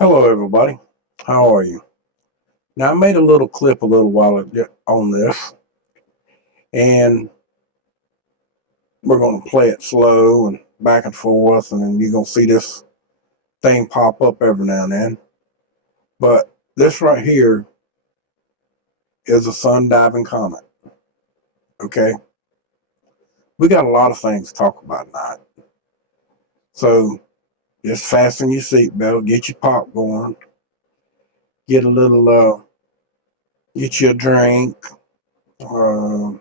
Hello, everybody. How are you? Now, I made a little clip a little while ago on this, and we're going to play it slow and back and forth, and then you're going to see this thing pop up every now and then. But this right here is a sun diving comet. Okay? We got a lot of things to talk about tonight. So just fasten your seatbelt, get your popcorn, get a little, get you a drink, uh,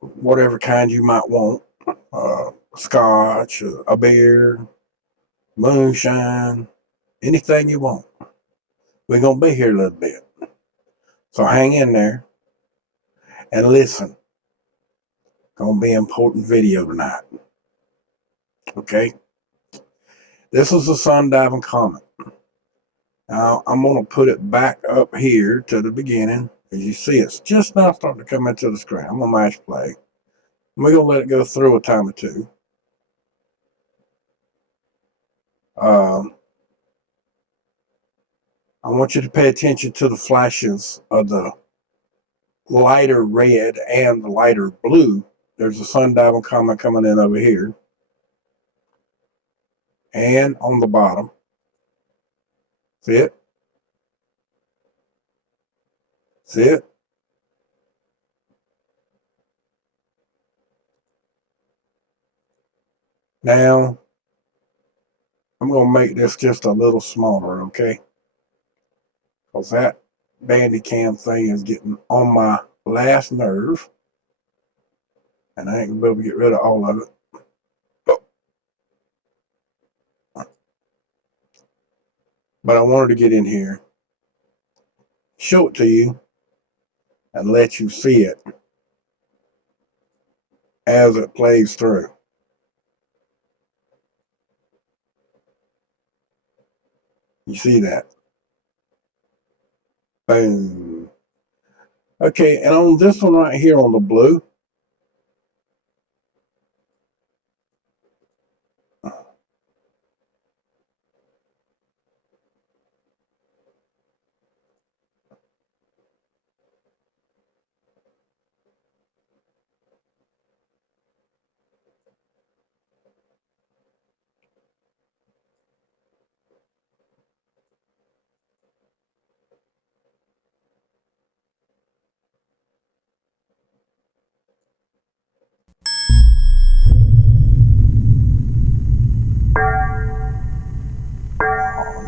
whatever kind you might want. Scotch, a beer, moonshine, anything you want. We're going to be here a little bit. So hang in there and listen. Going to be an important video tonight. Okay? This is a sun diving comet. Now, I'm going to put it back up here to the beginning. As you see, it's just now starting to come into the screen. I'm going to mash play. We're going to let it go through a time or two. I want you to pay attention to the flashes of the lighter red and the lighter blue. There's a sun diving comet coming in over here. And on the bottom. See it? See it? Now, I'm going to make this just a little smaller, okay? Because that Bandicam thing is getting on my last nerve. And I ain't going to be able to get rid of all of it. But I wanted to get in here, show it to you, and let you see it as it plays through. You see that? Boom. Okay, and on this one right here on the blue, oh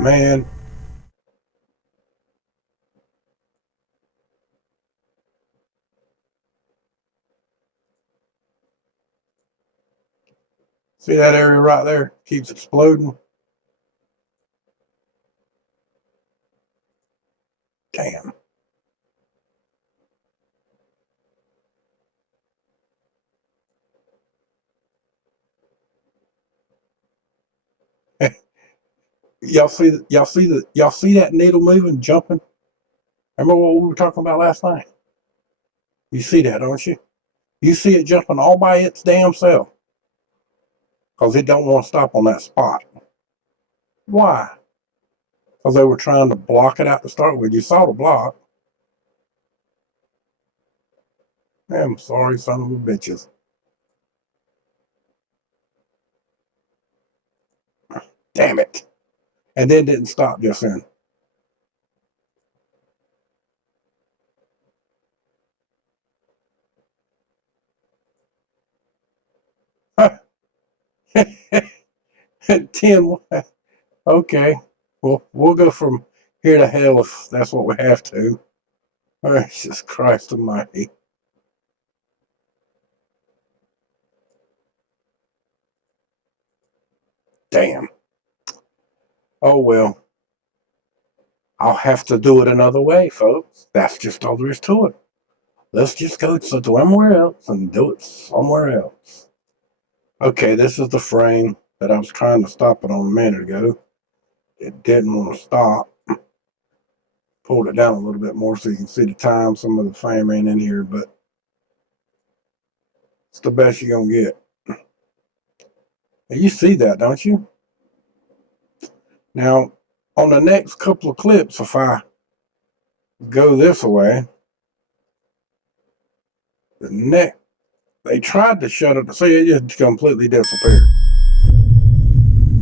man, see that area right there? Keeps exploding. Damn. Y'all see that needle moving, jumping? Remember what we were talking about last night? You see that, don't you? You see it jumping all by its damn self. Because it don't want to stop on that spot. Why? Because they were trying to block it out to start with. You saw the block. I'm sorry, son of a bitches. Damn it. And then didn't stop just then. Tim, okay. Well, we'll go from here to hell if that's what we have to. Oh, Jesus Christ almighty. Damn. Oh, well. I'll have to do it another way, folks. That's just all there is to it. Let's just go somewhere else and do it somewhere else. Okay, this is the frame that I was trying to stop it on a minute ago. It didn't want to stop. Pulled it down a little bit more so you can see the time. Some of the frame ain't in here, but it's the best you're going to get. And you see that, don't you? Now, On the next couple of clips, if I go this way, the next, they tried to shut it. See, it just completely disappeared.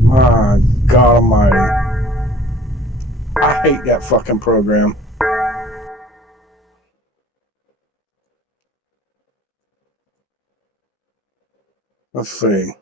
My God almighty. I hate that fucking program. Let's see.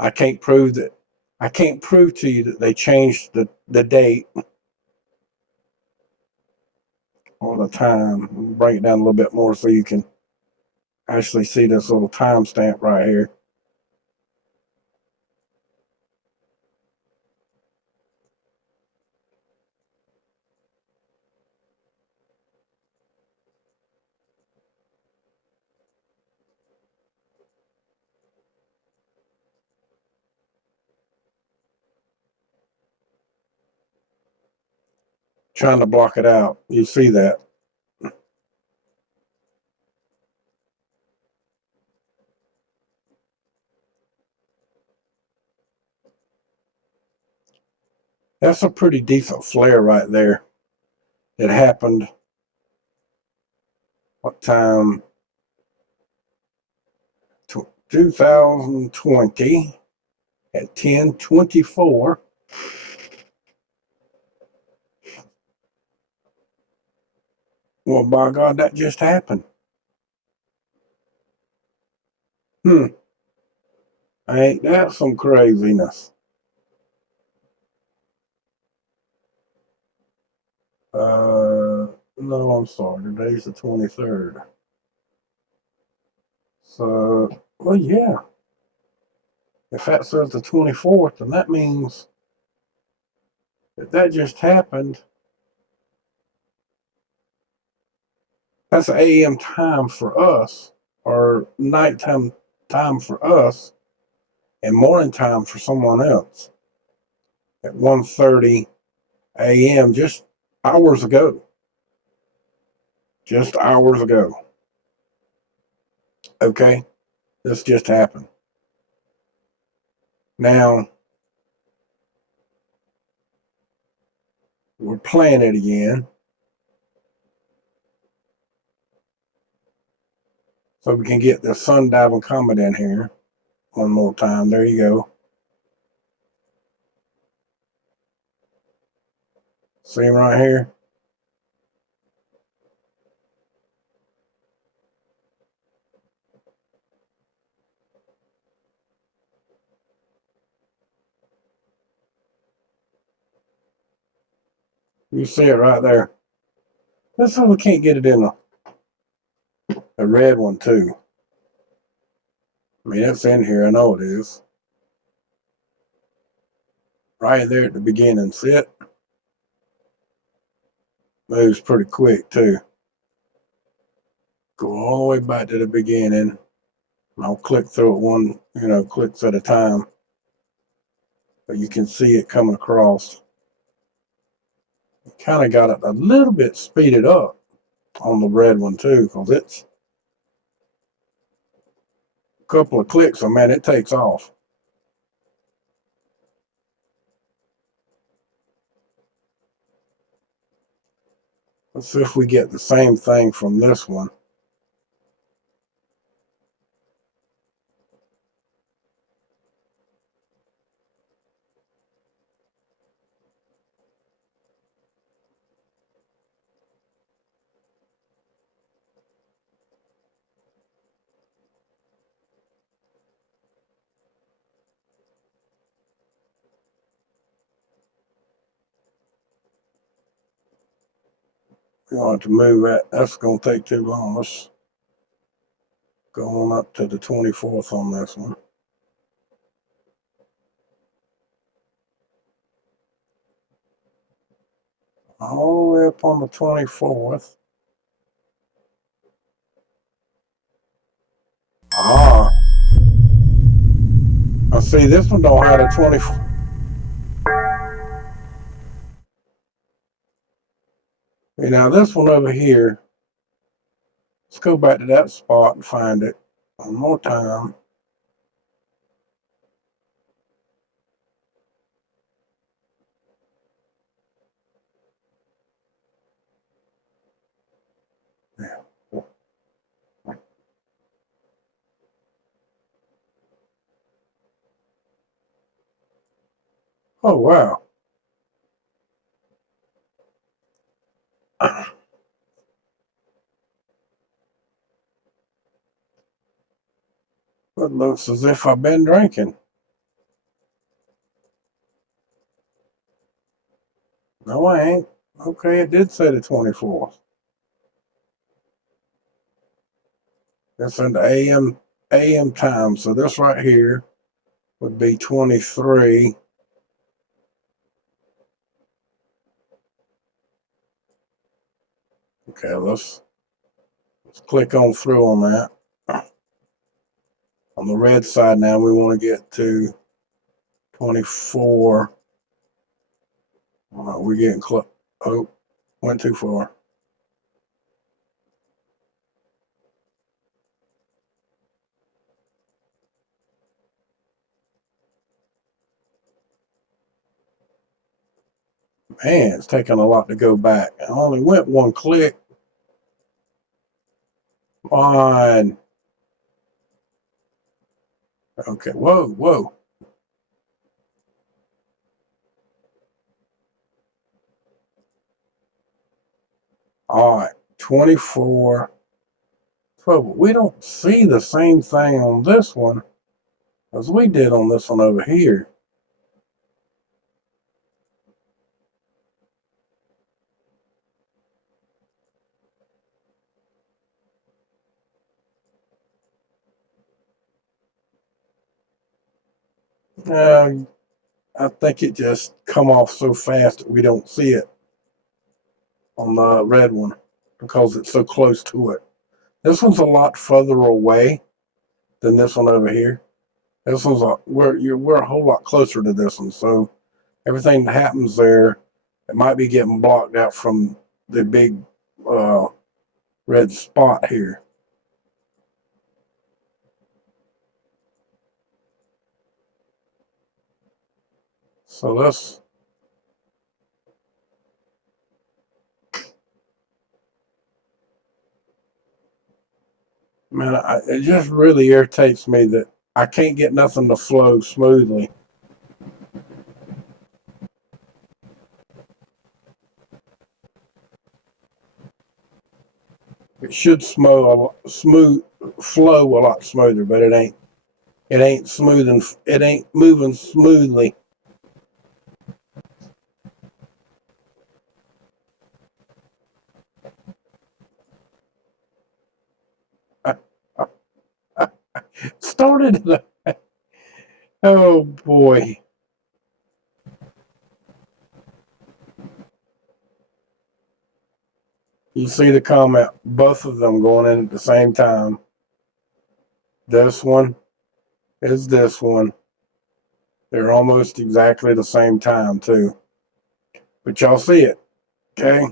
I can't prove that. I can't prove to you that they changed the date or the time. Bring it down a little bit more so you can actually see this little timestamp right here. Trying to block it out. You see that. That's a pretty decent flare right there. It happened, what time? 2020 at 10:24. Well, by God, that just happened. Ain't that some craziness? No, I'm sorry. Today's the 23rd. So, well, yeah. If that says the 24th, then that means that just happened. That's AM time for us, or nighttime time for us, and morning time for someone else at 1:30 a.m. just hours ago. Just hours ago. Okay? This just happened. Now, we're playing it again. So we can get the sun diving comet in here one more time. There you go. See him right here? You see it right there. That's why we can't get it in a red one too. I mean, it's in here. I know it is. Right there at the beginning. See it? Moves pretty quick too. Go all the way back to the beginning. I'll click through it one, clicks at a time. But you can see it coming across. Kind of got it a little bit speeded up on the red one too, because it's a couple of clicks, so man, it takes off. Let's see if we get the same thing from this one. We're going to move that. That's going to take too long. Let's go on up to the 24th on this one. All the way up on the 24th. See, this one don't have a 24. Now this one over here, let's go back to that spot and find it one more time. Oh, wow. It looks as if I've been drinking. No, I ain't. Okay, it did say the 24th. It's in the AM time. So this right here would be 23. Okay, let's click on through on that. On the red side now, we want to get to 24. We're getting close. Oh, went too far. Man, it's taking a lot to go back. I only went one click. On. Okay, whoa, whoa. All right, 24. 12. We don't see the same thing on this one as we did on this one over here. I think it just come off so fast that we don't see it on the red one because it's so close to it. This one's a lot further away than this one over here. This one's we're a whole lot closer to this one, so everything that happens there, it might be getting blocked out from the big red spot here. So let's. Man, it just really irritates me that I can't get nothing to flow smoothly. It should flow a lot smoother, but it ain't. It ain't smooth and it ain't moving smoothly. Started. Oh boy. You see the comment, both of them going in at the same time. This one is this one. They're almost exactly the same time too. But y'all see it, okay?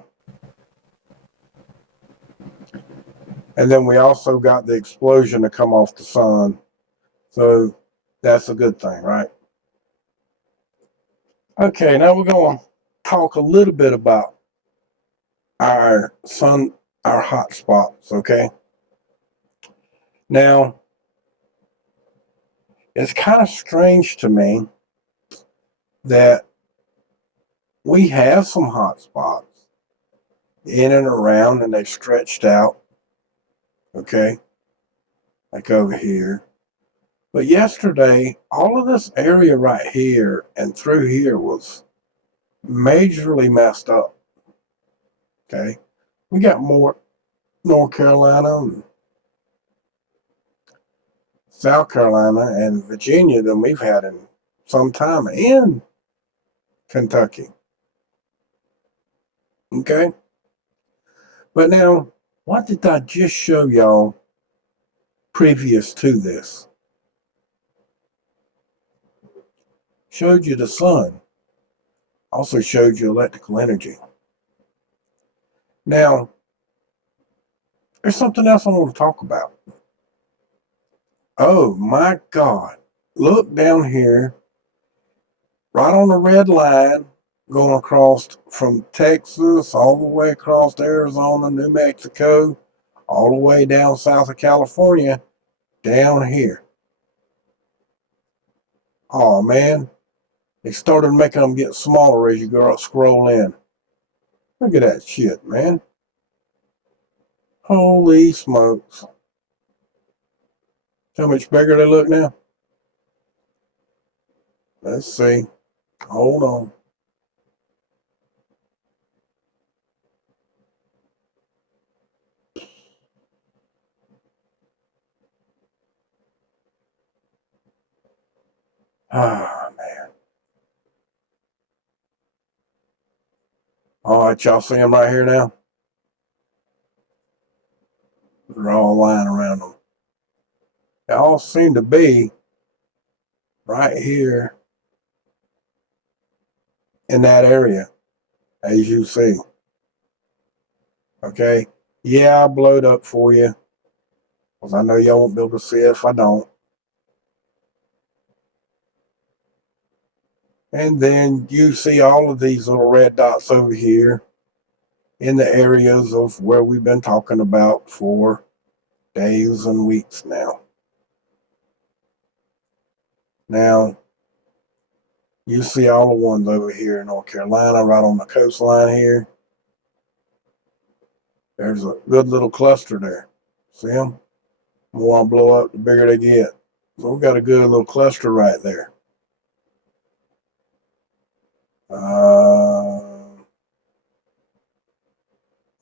And then we also got the explosion to come off the sun. So that's a good thing, right? Okay, now we're going to talk a little bit about our hotspots, okay? Now, it's kind of strange to me that we have some hotspots in and around and they've stretched out, okay? Like over here. But yesterday, all of this area right here and through here was majorly messed up, okay? We got more North Carolina and South Carolina and Virginia than we've had in some time in Kentucky. Okay? But now, what did I just show y'all previous to this? showed you the sun, also showed you electrical energy. Now, there's something else I want to talk about. Oh my God. Look down here, right on the red line, going across from Texas all the way across to Arizona, New Mexico, all the way down south of California, down here. Oh man, they started making them get smaller as you go scroll in. Look at that shit, man. Holy smokes. See how much bigger they look now? Let's see. Hold on. Ah, man. All right, y'all see them right here now? They're all lying around them. They all seem to be right here in that area, as you see. Okay? Yeah, I blowed up for you, because I know y'all won't be able to see it if I don't. And then you see all of these little red dots over here in the areas of where we've been talking about for days and weeks now. Now, you see all the ones over here in North Carolina, right on the coastline here. There's a good little cluster there. See them? The more I blow up, the bigger they get. So we've got a good little cluster right there.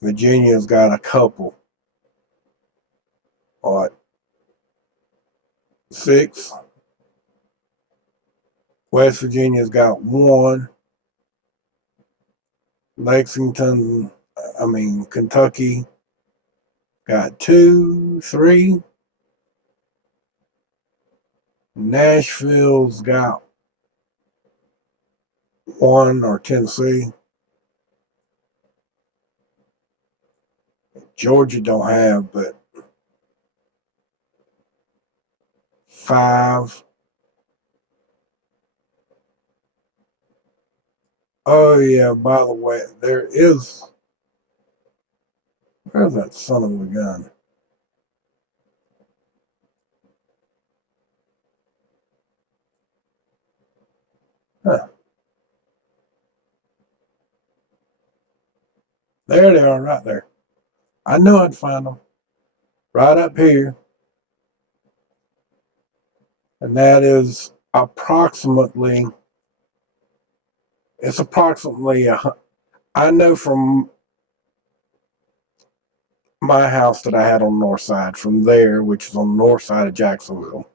Virginia's got a couple. What? 6. West Virginia's got 1. Kentucky got 2, 3. Nashville's got 1, or Tennessee. Georgia don't have but 5. Oh yeah, by the way, where's that son of a gun? Huh. There they are, right there. I knew I'd find them. Right up here. And that is approximately, I know from my house that I had on the north side, from there, which is on the north side of Jacksonville,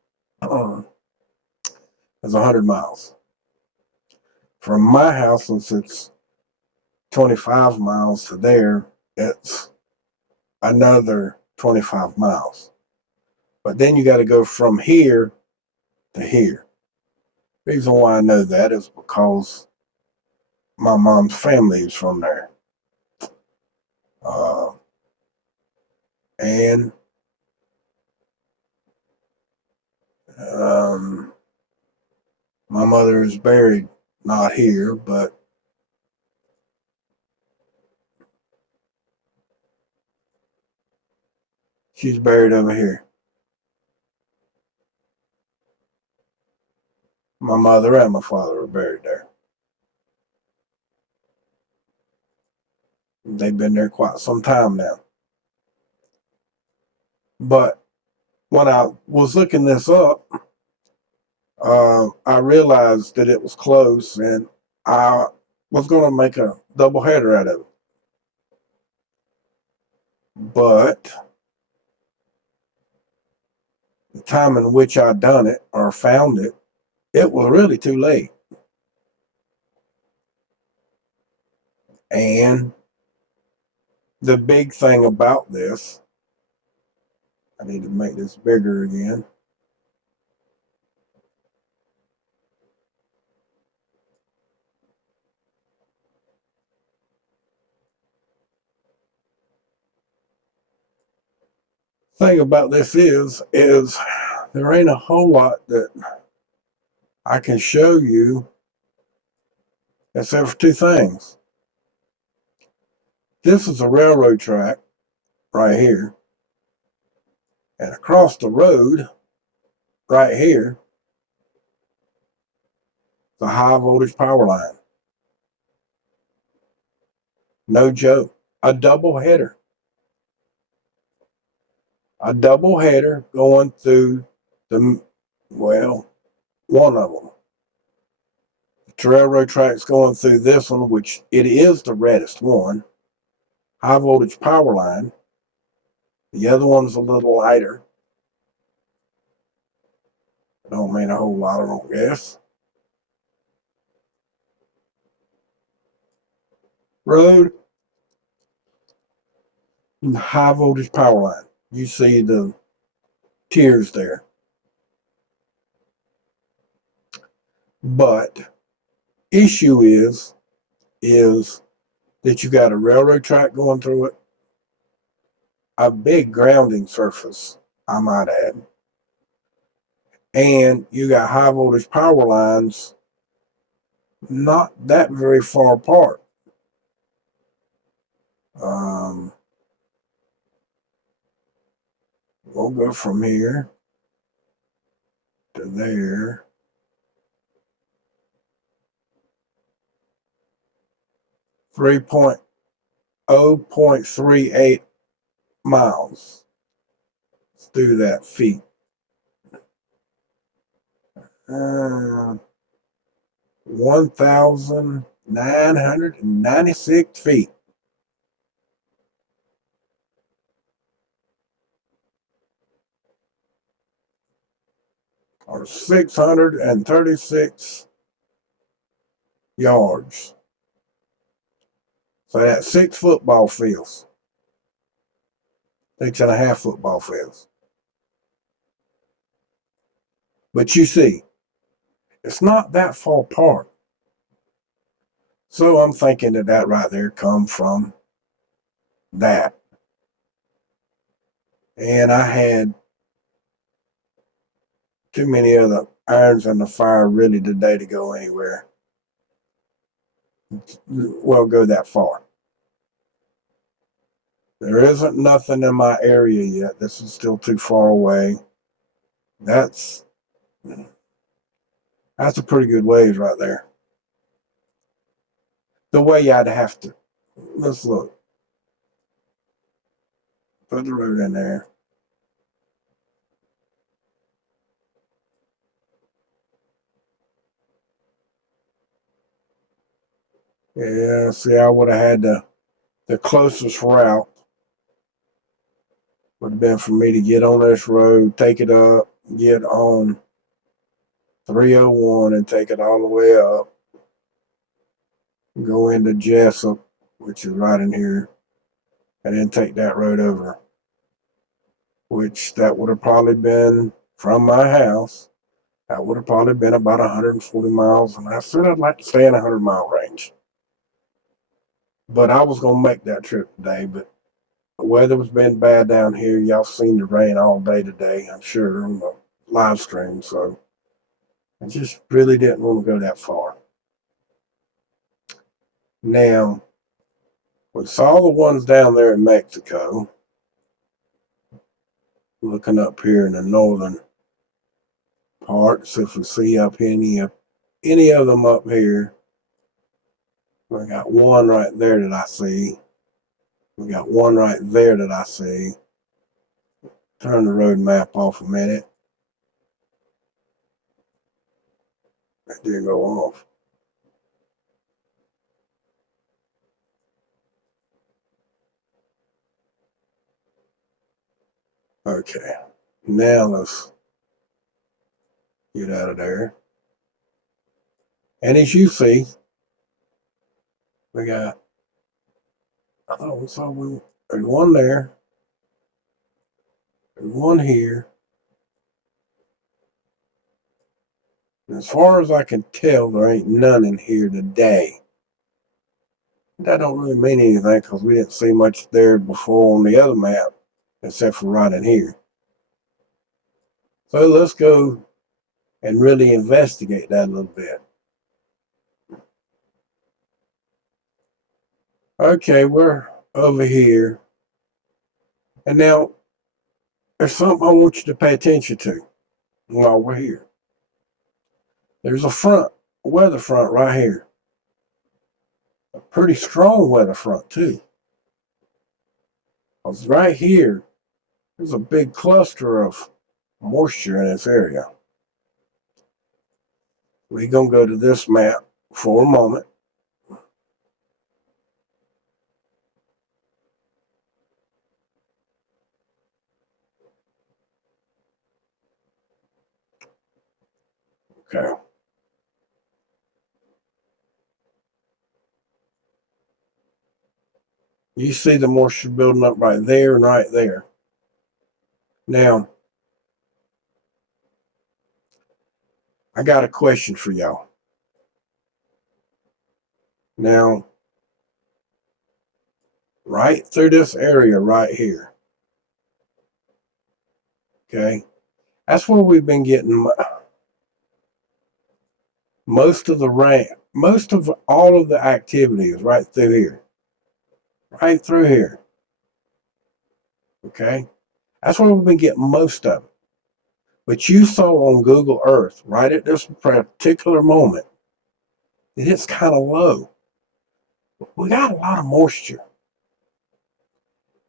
is 100 miles. From my house, since it's 25 miles to there, it's another 25 miles. But then you got to go from here to here. The reason why I know that is because my mom's family is from there. And my mother is buried not here, but she's buried over here. My mother and my father are buried there. They've been there quite some time now. But when I was looking this up, I realized that it was close, and I was going to make a double header out of it. But the time in which I done it or found it, it was really too late. And the big thing about this, I need to make this bigger again. Thing about this is there ain't a whole lot that I can show you except for two things. This is a railroad track right here, and across the road right here, the high voltage power line. No joke. A double header. A double header going through the, well, one of them. The railroad track's going through this one, which it is the reddest one. High voltage power line. The other one's a little lighter. Don't mean a whole lot, I don't guess. Road, high voltage power line. You see the tiers there. But issue is that you got a railroad track going through it, a big grounding surface, I might add, and you got high voltage power lines not that very far apart. We'll go from here to there. 0.38 miles. Let's do that feet. 1,996 feet. Or 636 yards. So that's 6 football fields. 6.5 football fields. But you see, it's not that far apart. So I'm thinking that right there come from that. And I had too many other irons in the fire really today to go anywhere. Well, go that far. There isn't nothing in my area yet. This is still too far away. That's a pretty good ways right there. The way I'd have to, let's look. Put the road in there. Yeah, see, I would have had the closest route would have been for me to get on this road, take it up, get on 301 and take it all the way up, go into Jessup, which is right in here, and then take that road over, which that would have probably been from my house. That would have probably been about 140 miles, and I said I'd like to stay in a 100-mile range. But I was going to make that trip today, but the weather was been bad down here. Y'all seen the rain all day today, I'm sure, on the live stream, so I just really didn't want to go that far. Now, we saw the ones down there in Mexico. Looking up here in the northern part, so if we see up any of them up here. We got one right there that I see. We got one right there that I see. Turn the road map off a minute. It did go off. Okay. Now let's get out of there. And as you see, we got, I thought we saw there's one there. There's one here. And as far as I can tell, there ain't none in here today. That don't really mean anything because we didn't see much there before on the other map. except for right in here. So let's go and really investigate that a little bit. Okay, we're over here. And now there's something I want you to pay attention to while we're here. There's a weather front right here. A pretty strong weather front too. Because right here, there's a big cluster of moisture in this area. We're going to go to this map for a moment. Okay. You see the moisture building up right there and right there. Now, I got a question for y'all. Now, right through this area right here, okay, that's where we've been getting most of the rain, most of all of the activity is right through here. Right through here. Okay? That's where we've been getting most of it. But you saw on Google Earth, right at this particular moment, that it's kind of low. We got a lot of moisture.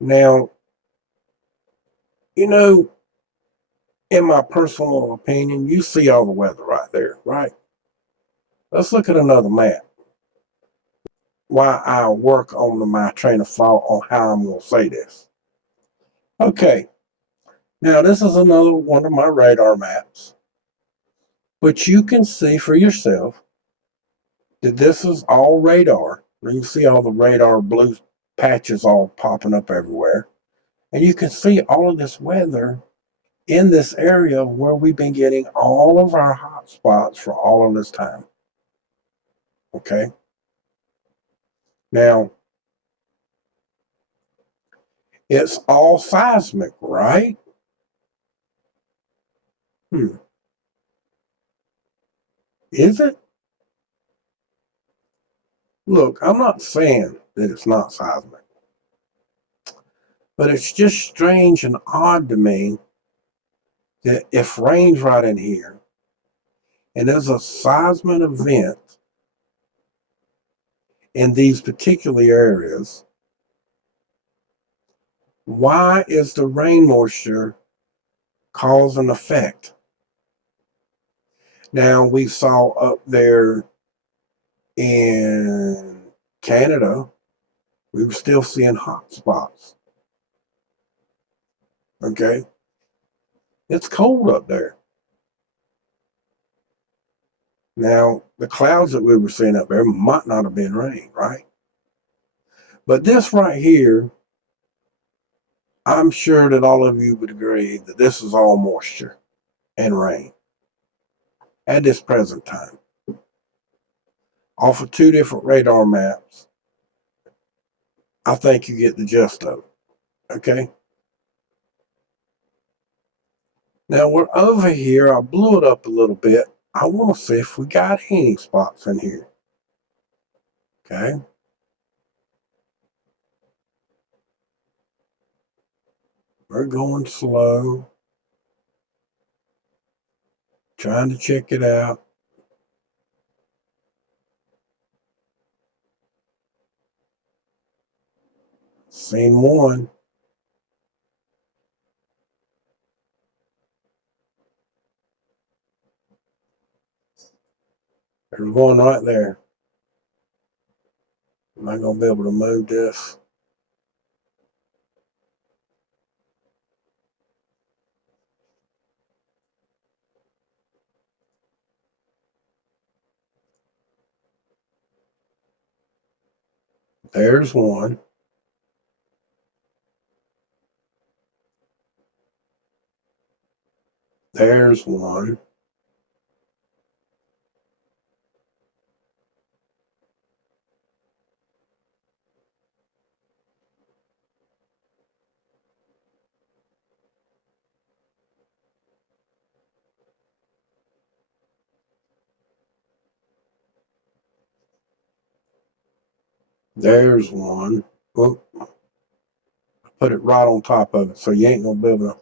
Now, you know, in my personal opinion, you see all the weather right there, right? Let's look at another map. Why I work on my train of thought on how I'm going to say this. Okay, now this is another one of my radar maps. But you can see for yourself that this is all radar. You can see all the radar blue patches all popping up everywhere. And you can see all of this weather in this area where we've been getting all of our hot spots for all of this time. Okay. Now, it's all seismic, right? Is it? Look, I'm not saying that it's not seismic, but it's just strange and odd to me that if rain's right in here and there's a seismic event in these particular areas, why is the rain moisture cause and effect? Now, we saw up there in Canada, we were still seeing hot spots. Okay? It's cold up there. Now, the clouds that we were seeing up there might not have been rain, right? But this right here, I'm sure that all of you would agree that this is all moisture and rain at this present time. Off of two different radar maps, I think you get the gist of it. Okay? Now we're over here. I blew it up a little bit. I want to see if we got any spots in here. Okay? We're going slow. Trying to check it out. Seen one. There's one right there. Am I going to be able to move this? There's one. There's one. There's one. Oop, put it right on top of it, so you ain't gonna be able to.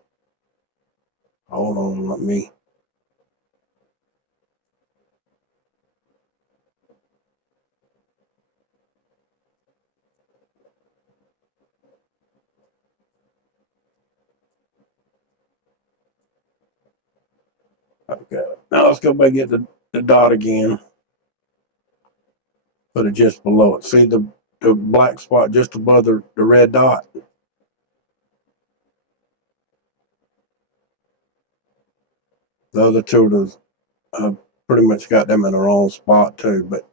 Hold on, let me. Okay. Now let's go back and get the dot again. Put it just below it. See the black spot just above the red dot? The other two, I pretty much got them in the wrong spot too. But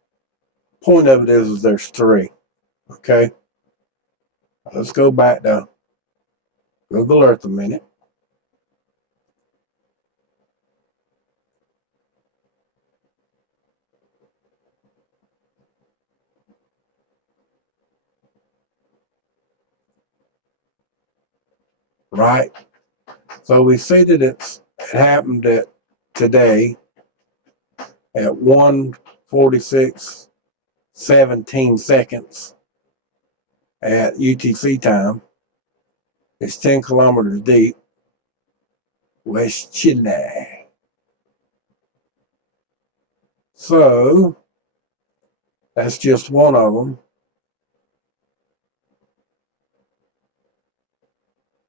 point of it is there's three. Okay. Let's go back to Google Earth a minute. Right. So we see that it happened at today at 1:46:17 seconds at UTC time. It's 10 kilometers deep, West Chile. So that's just one of them.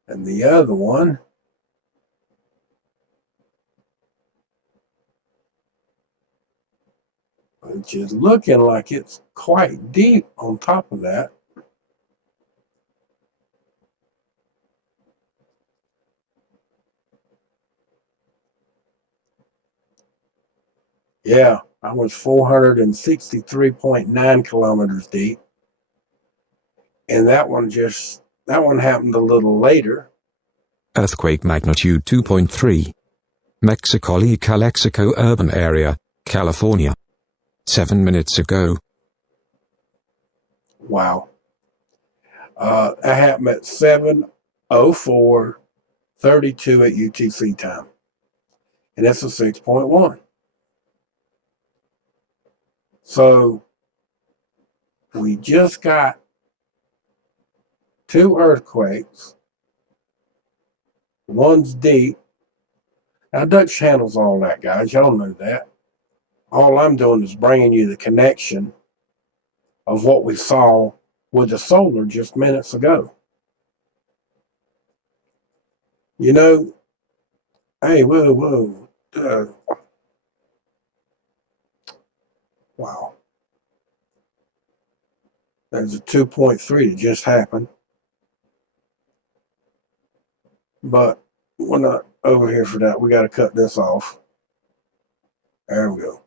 And the other one, which is looking like it's quite deep on top of that. Yeah, I was 463.9 kilometers deep. And that one happened a little later. Earthquake magnitude 2.3. Mexicali, Calexico urban area, California. 7 minutes ago. Wow. That happened at 7:04:32 at UTC time. And that's a 6.1. So we just got two earthquakes. One's deep. Now, Dutch handles all that, guys. Y'all know that. All I'm doing is bringing you the connection of what we saw with the solar just minutes ago. You know, hey, whoa. Wow. There's a 2.3 that just happened. But we're not over here for that. We got to cut this off. There we go.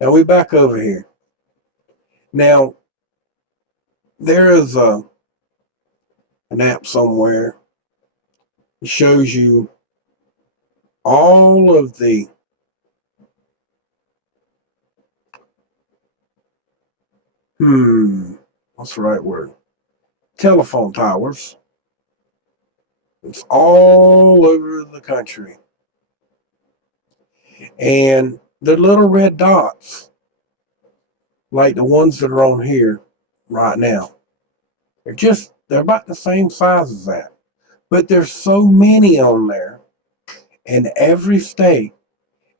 Now we back over here. Now, there is an app somewhere that shows you all of the what's the right word? Telephone towers. It's all over the country. And the little red dots, like the ones that are on here right now, they're about the same size as that. But there's so many on there in every state,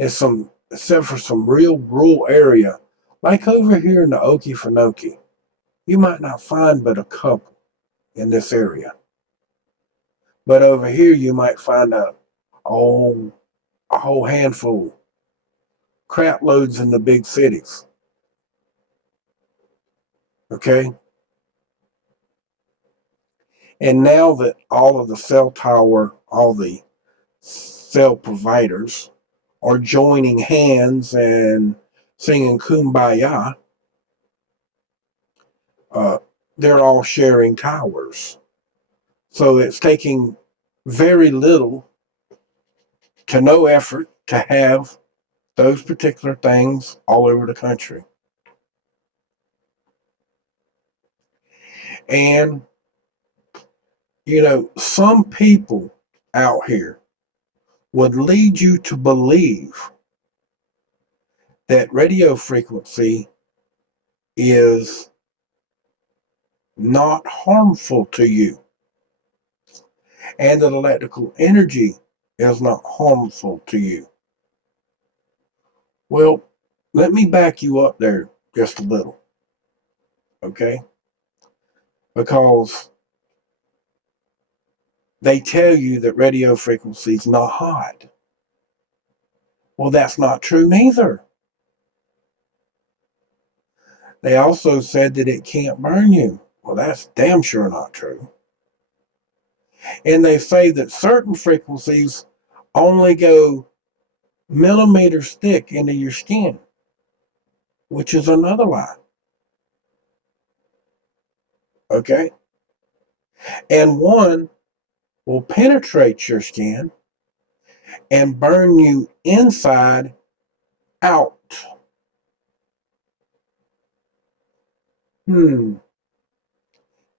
except for some real rural area, like over here in the Okefenokee. You might not find but a couple in this area. But over here, you might find a whole handful, crap loads in the big cities. Okay? And now that all the cell providers are joining hands and singing Kumbaya, they're all sharing towers. So it's taking very little to no effort to have those particular things all over the country. And, some people out here would lead you to believe that radio frequency is not harmful to you, and that electrical energy is not harmful to you. Well, let me back you up there just a little, okay? Because they tell you that radio frequency is not hot. Well, that's not true neither. They also said that it can't burn you. Well, that's damn sure not true. And they say that certain frequencies only go millimeters thick into your skin, which is another lie. Okay? And one will penetrate your skin and burn you inside out.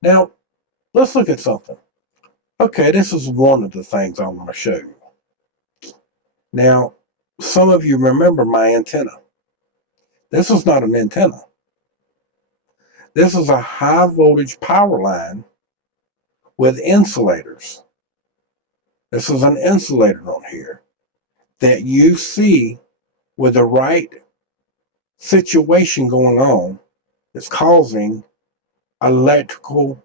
Now, let's look at something. Okay, this is one of the things I want to show you. Now, some of you remember my antenna. This is not an antenna. This is a high voltage power line with insulators. This is an insulator on here that you see with the right situation going on is causing electrical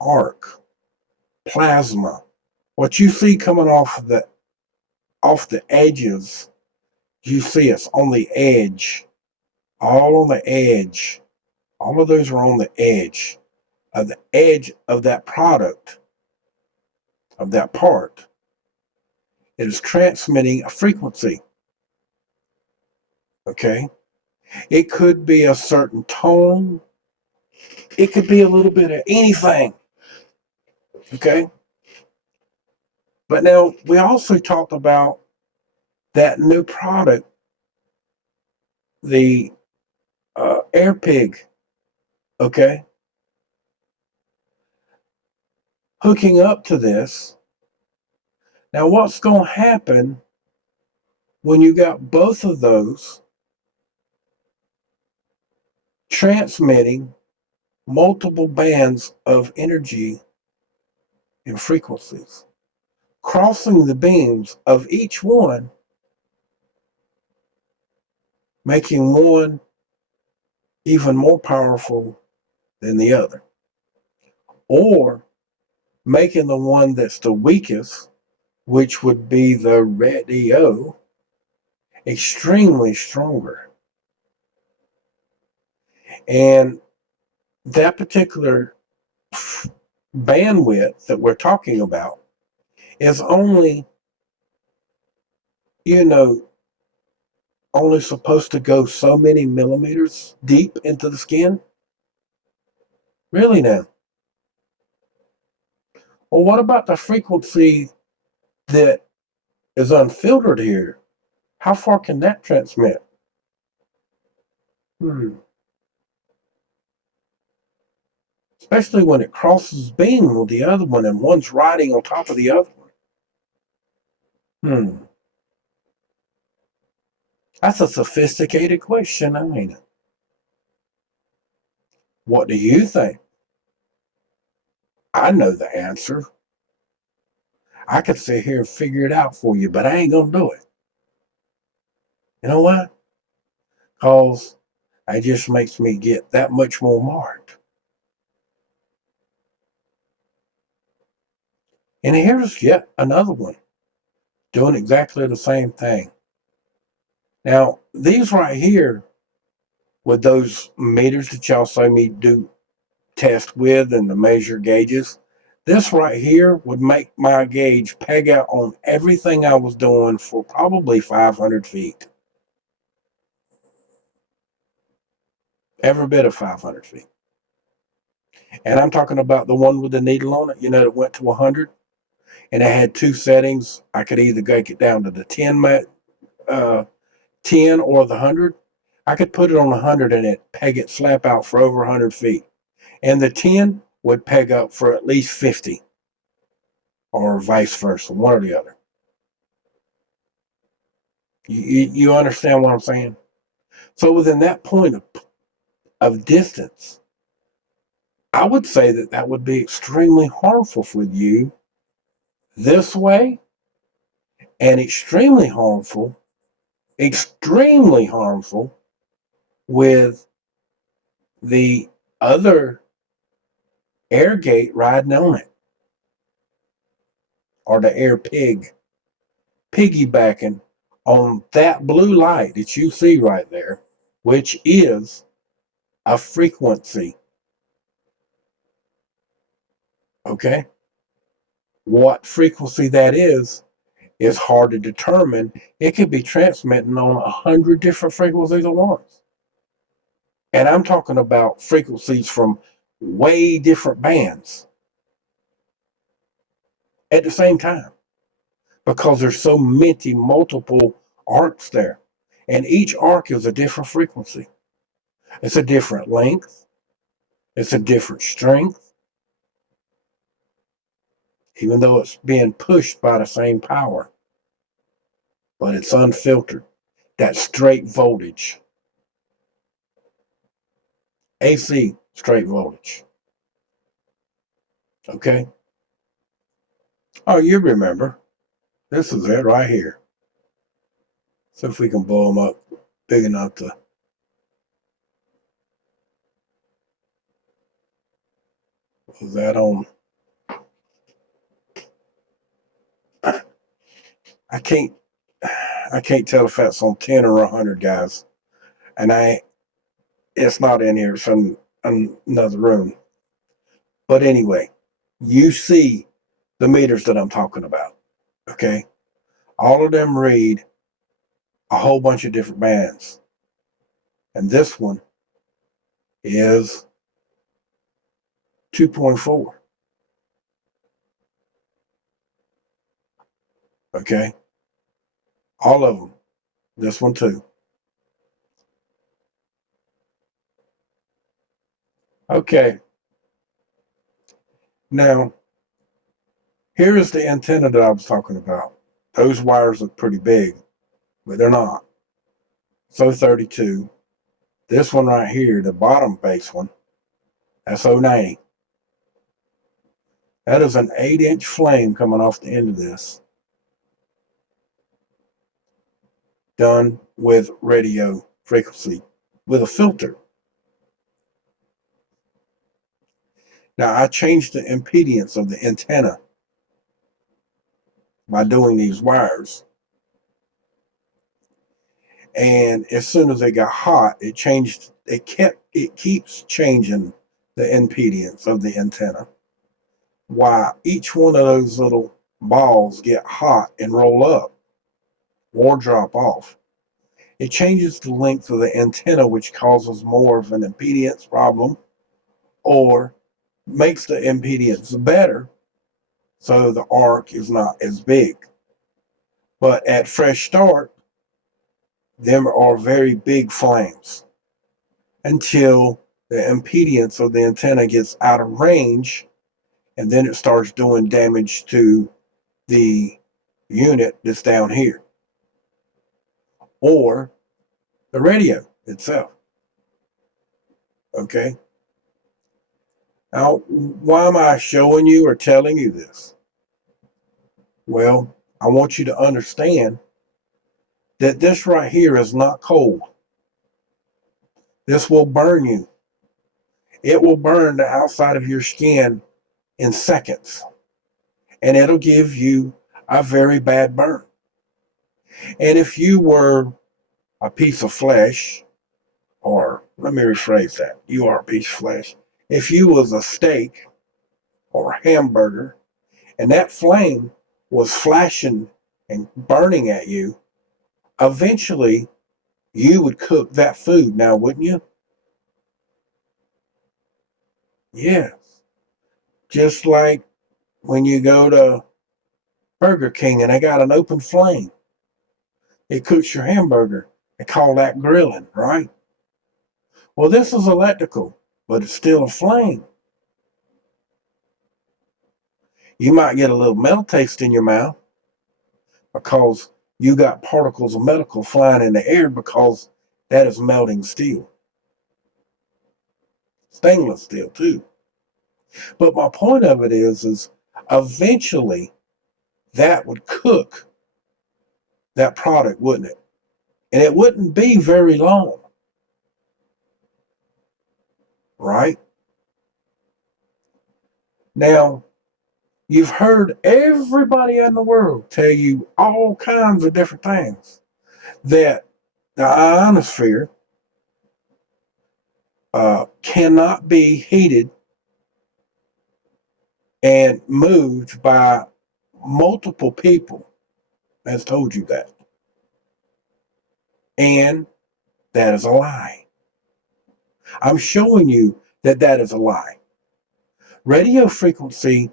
arc, plasma. What you see coming off the edges, you see it's on the edge, all on the edge. All of those are on the edge of that product, of that part. It is transmitting a frequency. Okay? It could be a certain tone. It could be a little bit of anything. Okay? But now we also talked about that new product, the Air Pig. Okay? Hooking up to this. Now, what's going to happen when you got both of those transmitting multiple bands of energy and frequencies, crossing the beams of each one, making one even more powerful than the other, or making the one that's the weakest, which would be the radio, extremely stronger. And that particular bandwidth that we're talking about is only, only supposed to go so many millimeters deep into the skin. Really now? Well, what about the frequency that is unfiltered here? How far can that transmit? Especially when it crosses beam with the other one and one's riding on top of the other one. That's a sophisticated question, ain't it? What do you think? I know the answer. I could sit here and figure it out for you, but I ain't gonna do it. You know why? Because it just makes me get that much more marked. And here's yet another one doing exactly the same thing. Now, these right here, with those meters that y'all say me do test with and the measure gauges, this right here would make my gauge peg out on everything I was doing for probably 500 feet. Every bit of 500 feet. And I'm talking about the one with the needle on it, that went to 100. And it had two settings. I could either take it down to the 10 or the 100. I could put it on 100 and it peg it slap out for over 100 feet. And the 10 would peg up for at least 50, or vice versa, one or the other. You understand what I'm saying? So within that point of distance, I would say that that would be extremely harmful for you this way, and extremely harmful with the other air gate riding on it, or the air pig piggybacking on that blue light that you see right there, which is a frequency. Okay? What frequency that is hard to determine. It could be transmitting on 100 different frequencies at once. And I'm talking about frequencies from way different bands at the same time, because there's so many multiple arcs there. And each arc is a different frequency. It's a different length. It's a different strength, even though it's being pushed by the same power. But it's unfiltered. That straight voltage. AC straight voltage. Okay? Oh, you remember. This is it right here. See if we can blow them up big enough to. Was that on? I can't tell if that's on 10 or 100, guys. And it's not in here. It's in another room. But anyway, you see the meters that I'm talking about. Okay? All of them read a whole bunch of different bands. And this one is 2.4. Okay? All of them. This one too. Okay. Now, here is the antenna that I was talking about. Those wires look pretty big, but they're not. So 32. This one right here, the bottom base one, that's 090. That is an 8-inch flame coming off the end of this, done with radio frequency with a filter. Now, I changed the impedance of the antenna by doing these wires. And as soon as they got hot, it keeps changing the impedance of the antenna. Why each one of those little balls get hot and roll up or drop off. It changes the length of the antenna, which causes more of an impedance problem, or makes the impedance better, so the arc is not as big. But at fresh start, them are very big flames until the impedance of the antenna gets out of range, and then it starts doing damage to the unit that's down here, or the radio itself. Okay? Now, why am I showing you or telling you this? Well, I want you to understand that this right here is not cold. This will burn you. It will burn the outside of your skin in seconds, and it'll give you a very bad burn. And if you were a piece of flesh, or let me rephrase that, you are a piece of flesh. If you was a steak or a hamburger, and that flame was flashing and burning at you, eventually you would cook that food now, wouldn't you? Yes. Just like when you go to Burger King and they got an open flame, it cooks your hamburger. They call that grilling, right? Well, this is electrical, but it's still a flame. You might get a little metal taste in your mouth because you got particles of metal flying in the air, because that is melting steel. Stainless steel too. But my point of it is eventually that would cook that product, wouldn't it? And it wouldn't be very long, right? Now, you've heard everybody in the world tell you all kinds of different things that the ionosphere cannot be heated and moved by multiple people has told you that. And that is a lie. I'm showing you that that is a lie. Radio frequency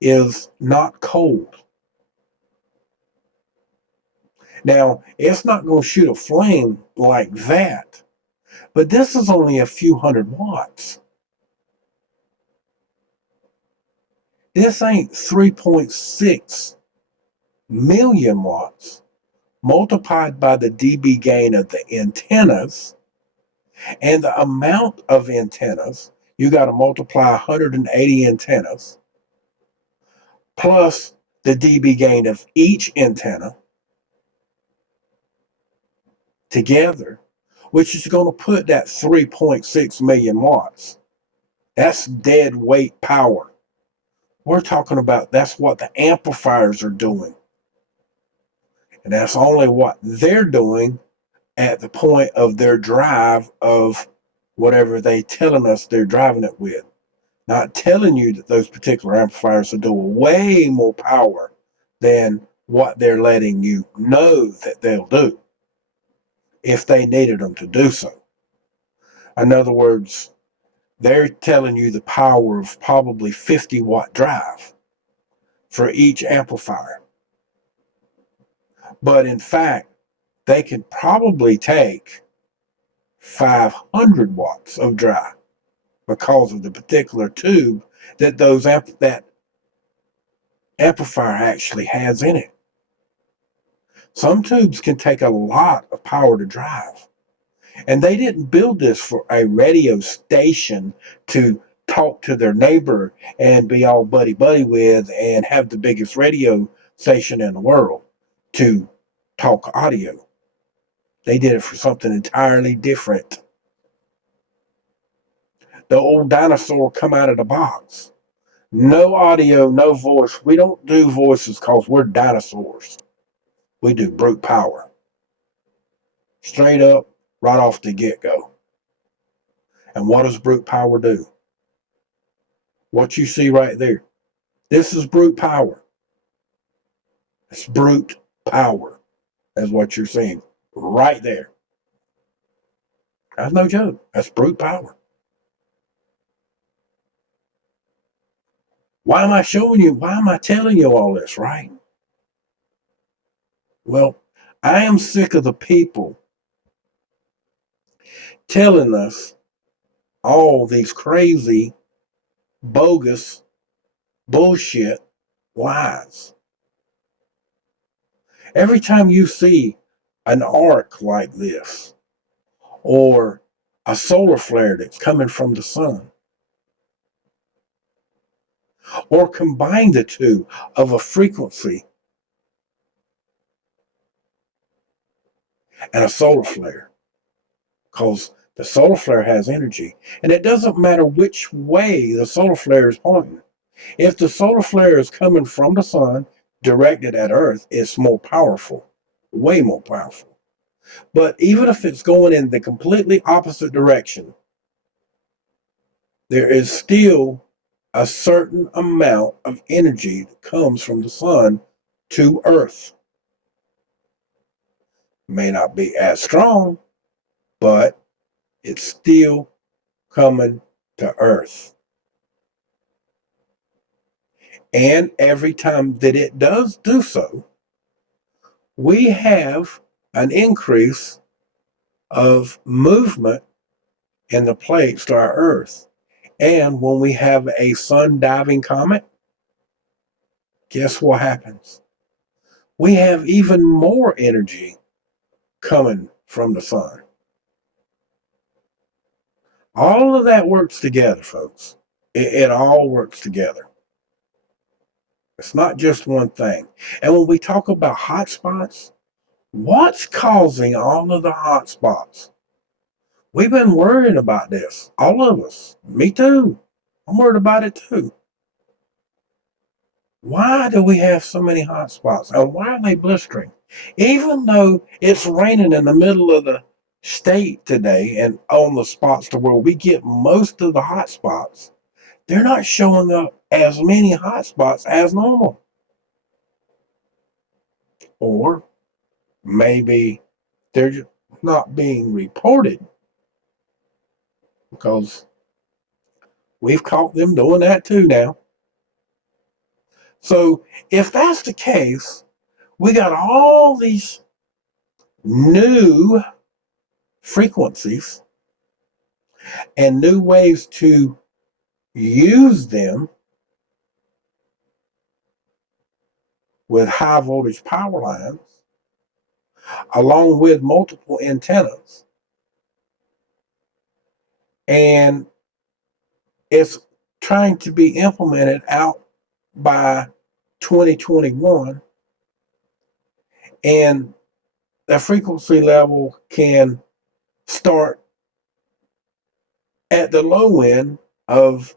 is not cold. Now, it's not going to shoot a flame like that, but this is only a few hundred watts. This ain't 3.6 million watts multiplied by the dB gain of the antennas and the amount of antennas. You got to multiply 180 antennas plus the dB gain of each antenna together, which is going to put that 3.6 million watts. That's dead weight power. We're talking about that's what the amplifiers are doing. And that's only what they're doing at the point of their drive of whatever they telling us they're driving it with. Not telling you that those particular amplifiers will do way more power than what they're letting you know that they'll do if they needed them to do so. In other words, they're telling you the power of probably 50 watt drive for each amplifier. But in fact, they could probably take 500 watts of drive because of the particular tube that that amplifier actually has in it. Some tubes can take a lot of power to drive. And they didn't build this for a radio station to talk to their neighbor and be all buddy-buddy with and have the biggest radio station in the world to talk audio. They did it for something entirely different. The old dinosaur come out of the box. No audio, no voice. We don't do voices because we're dinosaurs. We do brute power. Straight up, right off the get-go. And what does brute power do? What you see right there. This is brute power. It's brute power. That's what you're seeing right there. That's no joke. That's brute power. Why am I showing you? Why am I telling you all this, right? Well, I am sick of the people telling us all these crazy, bogus, bullshit lies. Every time you see an arc like this, or a solar flare that's coming from the sun, or combine the two of a frequency and a solar flare, because the solar flare has energy, and it doesn't matter which way the solar flare is pointing. If the solar flare is coming from the sun directed at Earth, it's more powerful, way more powerful. But even if it's going in the completely opposite direction, there is still a certain amount of energy that comes from the sun to Earth. May not be as strong, but it's still coming to Earth. And every time that it does do so, we have an increase of movement in the plates to our Earth. And when we have a sun diving comet, guess what happens? We have even more energy coming from the sun. All of that works together, folks. It all works together. It's not just one thing. And when we talk about hotspots, what's causing all of the hotspots? We've been worrying about this, all of us. Me too. I'm worried about it too. Why do we have so many hotspots? And why are they blistering? Even though it's raining in the middle of the state today and on the spots to where we get most of the hotspots, they're not showing up as many hotspots as normal. Or maybe they're just not being reported because we've caught them doing that too now. So if that's the case, we got all these new frequencies and new ways to use them with high voltage power lines, along with multiple antennas. And it's trying to be implemented out by 2021. And the frequency level can start at the low end of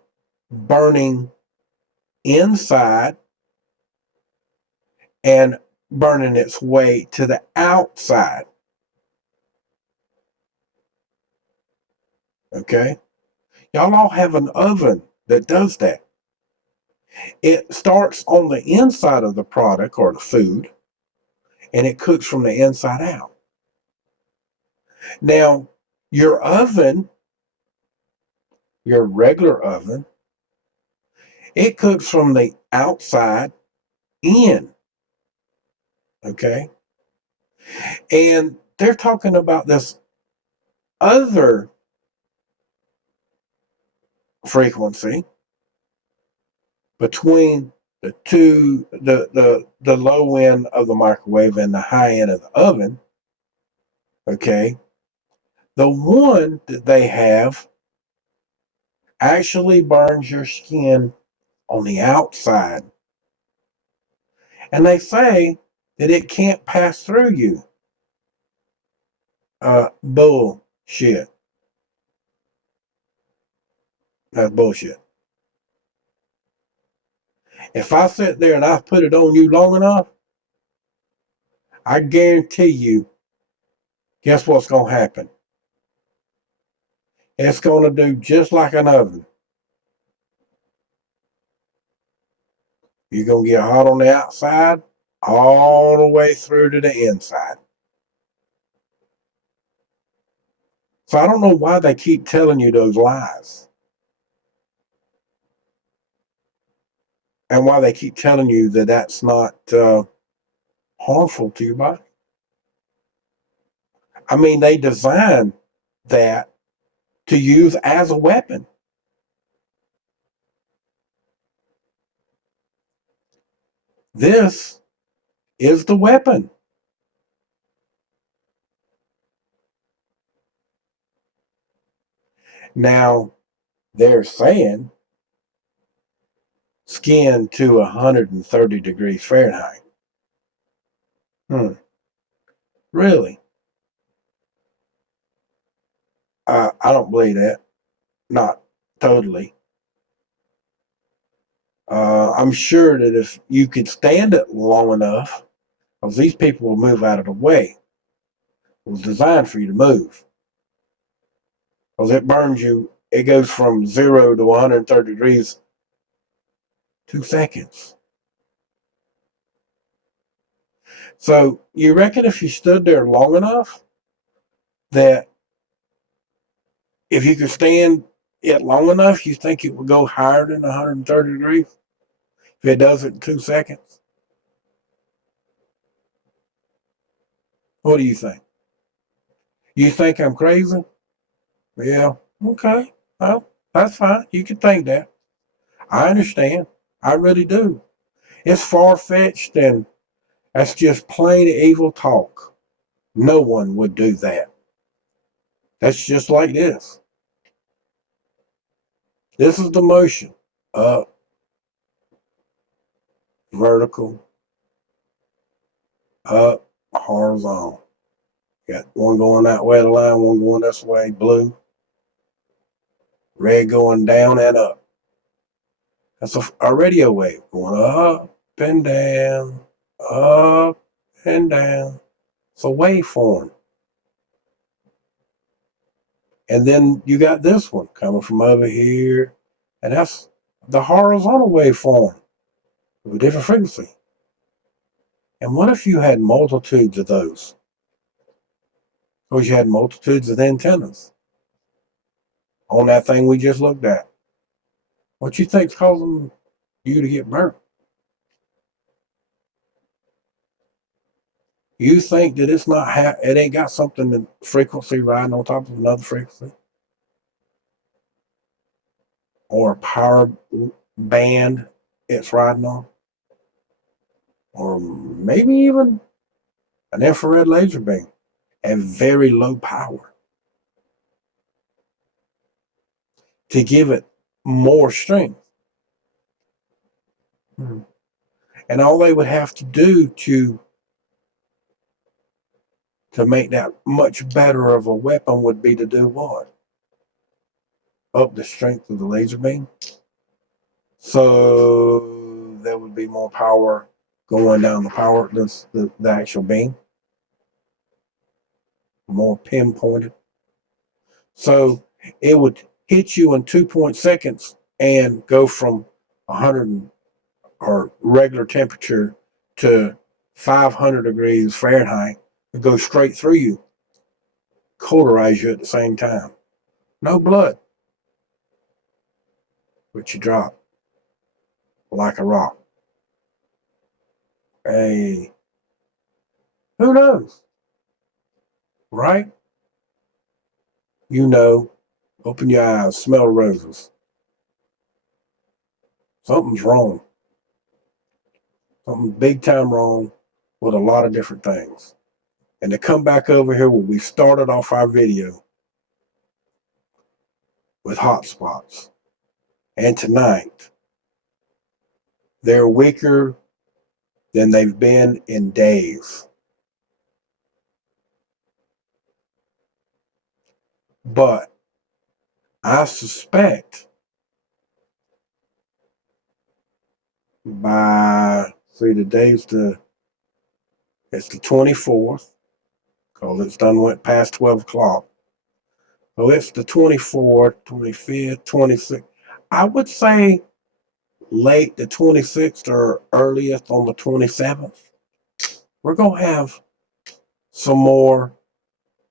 burning inside and burning its way to the outside. Okay? Y'all all have an oven that does that. It starts on the inside of the product or the food, and it cooks from the inside out. Now, your oven, your regular oven, it cooks from the outside in. Okay? And they're talking about this other frequency between the low end of the microwave and the high end of the oven. Okay? The one that they have actually burns your skin on the outside. And they say that it can't pass through you. Bullshit. That's bullshit. If I sit there and I put it on you long enough, I guarantee you, guess what's going to happen? It's going to do just like an oven. You're going to get hot on the outside all the way through to the inside. So I don't know why they keep telling you those lies. And why they keep telling you that that's not harmful to your body. I mean, they designed that to use as a weapon. This is the weapon. Now, they're saying skin to 130 degrees Fahrenheit. Really? I don't believe that. Not totally. I'm sure that if you could stand it long enough, because these people will move out of the way. It was designed for you to move. Because it burns you, it goes from 0 to 130 degrees 2 seconds. So you reckon if you stood there long enough that if you could stand it long enough, you think it would go higher than 130 degrees if it does it in 2 seconds? What do you think? You think I'm crazy? Yeah. Okay. Well, that's fine. You can think that. I understand. I really do. It's far-fetched and that's just plain evil talk. No one would do that. That's just like this. This is the motion. Up, vertical, up, horizontal. Got one going that way of the line, one going this way, blue. Red going down and up. That's a radio wave going up and down, up and down. It's a waveform. And then you got this one coming from over here, and that's the horizontal waveform with a different frequency. And what if you had multitudes of those? Suppose you had multitudes of antennas on that thing we just looked at. What you think's causing you to get burnt? You think that it's not it ain't got something in frequency riding on top of another frequency, or a power band it's riding on, or maybe even an infrared laser beam at very low power to give it more strength. And all they would have to do to make that much better of a weapon would be to do what? Up the strength of the laser beam. So there would be more power going down the actual beam, more pinpointed. So it would hit you in 2 seconds and go from 100 or regular temperature to 500 degrees Fahrenheit. It goes straight through you, cauterize you at the same time. No blood, but you drop like a rock. Hey, who knows, right? You know, open your eyes, smell roses. Something's wrong. Something big time wrong with a lot of different things. And to come back over here where we started off our video with hotspots. And tonight, they're weaker than they've been in days. But I suspect it's the 24th, because it's done went past 12 o'clock. So it's the 24th, 25th, 26th. I would say late the 26th or earliest on the 27th. We're going to have some more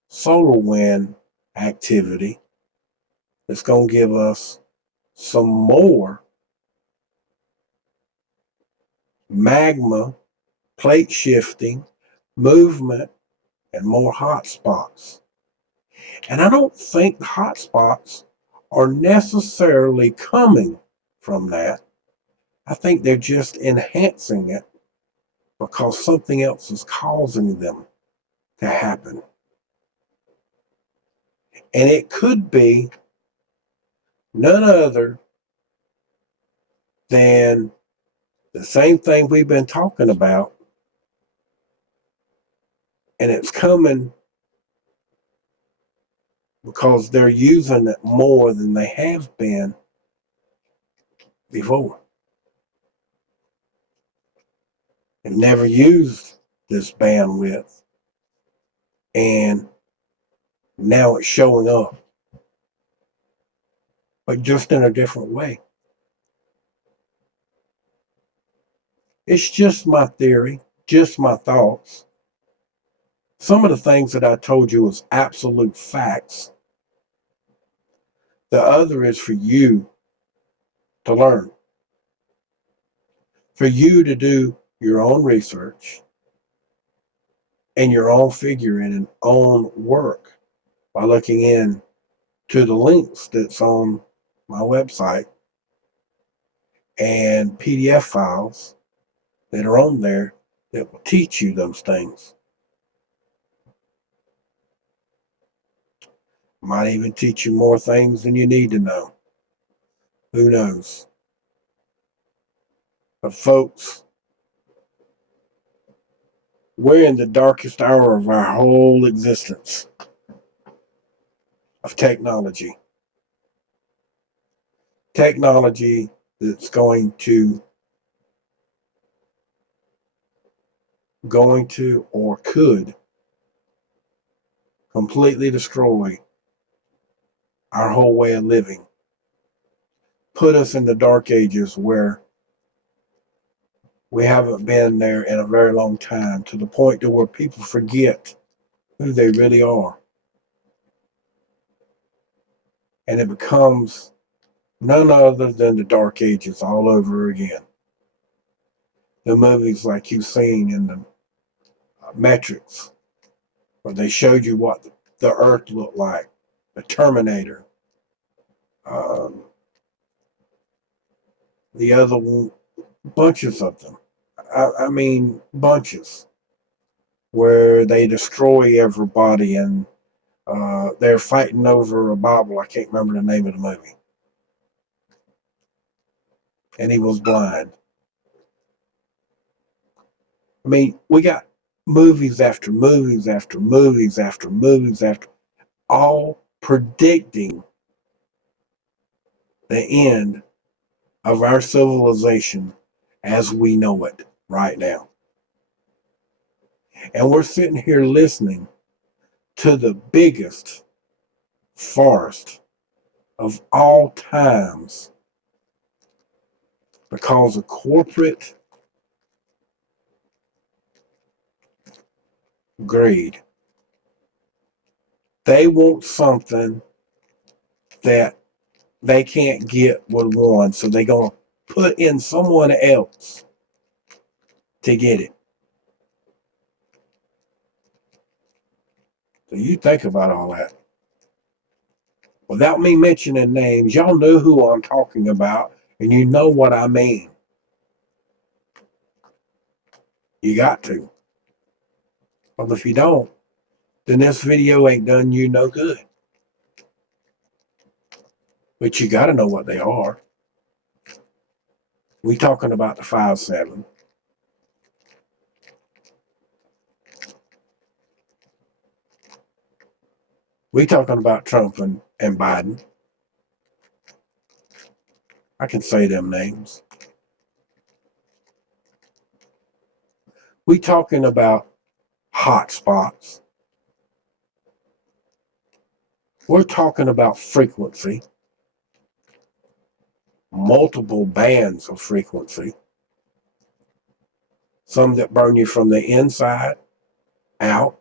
solar wind activity that's going to give us some more magma, plate shifting, movement, and more hot spots. And I don't think the hot spots are necessarily coming from that. I think they're just enhancing it because something else is causing them to happen. And it could be none other than the same thing we've been talking about. And it's coming because they're using it more than they have been before. They've never used this bandwidth, and now it's showing up, but just in a different way. It's just my theory, just my thoughts. Some of the things that I told you was absolute facts. The other is for you to learn, for you to do your own research and your own figuring and own work by looking in to the links that's on my website and PDF files that are on there that will teach you those things. Might even teach you more things than you need to know. Who knows? But folks, we're in the darkest hour of our whole existence of technology. Technology that's going to or could completely destroy our whole way of living. Put us in the dark ages where we haven't been there in a very long time, to the point to where people forget who they really are. And it becomes none other than the dark ages all over again. The movies like you've seen in the Matrix, where they showed you what the Earth looked like, the Terminator, um, the other one, bunches of them. I mean, bunches, where they destroy everybody and they're fighting over a Bible. I can't remember the name of the movie. And he was blind. I mean, we got movies after movies after movies after movies after, all predicting the end of our civilization as we know it right now. And we're sitting here listening to the biggest farce of all times because of corporate greed. They want something that they can't get with one, so they're going to put in someone else to get it. So you think about all that. Without me mentioning names, y'all know who I'm talking about, and you know what I mean. You got to. Well, if you don't, then this video ain't done you no good. But you got to know what they are. We talking about the 5-7. We talking about Trump and Biden. I can say them names. We talking about hotspots. We're talking about frequency. Multiple bands of frequency. Some that burn you from the inside out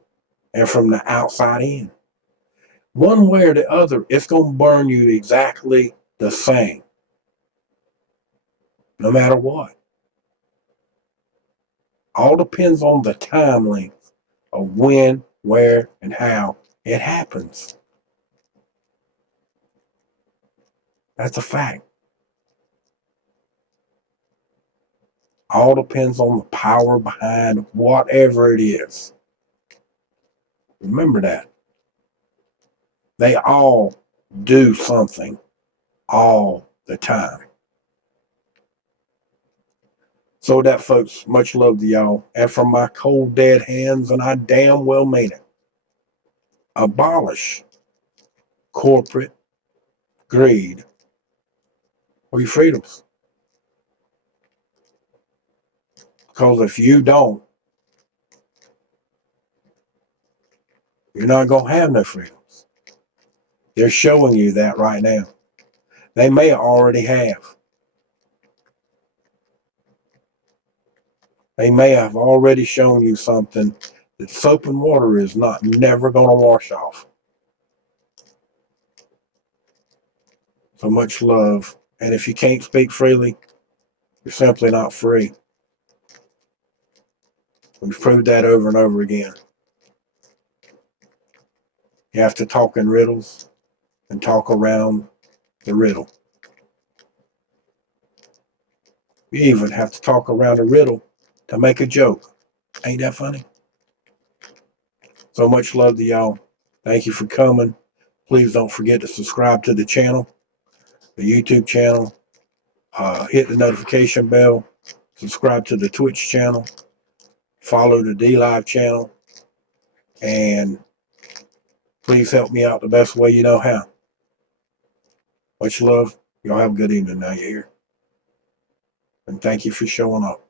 and from the outside in. One way or the other, it's going to burn you exactly the same, no matter what. All depends on the time length of when, where, and how it happens. That's a fact. All depends on the power behind whatever it is. Remember that. They all do something all the time. So that, folks, much love to y'all. And from my cold, dead hands, and I damn well mean it, abolish corporate greed for your freedoms. Because if you don't, you're not going to have no freedoms. They're showing you that right now. They may already have. They may have already shown you something that soap and water is never going to wash off. So much love. And if you can't speak freely, you're simply not free. We've proved that over and over again. You have to talk in riddles and talk around the riddle. You even have to talk around a riddle to make a joke. Ain't that funny? So much love to y'all. Thank you for coming. Please don't forget to subscribe to the channel, the YouTube channel, Hit the notification bell, subscribe to the Twitch channel, follow the D-Live channel, and please help me out the best way you know how. Much love. Y'all have a good evening now you're here. And thank you for showing up.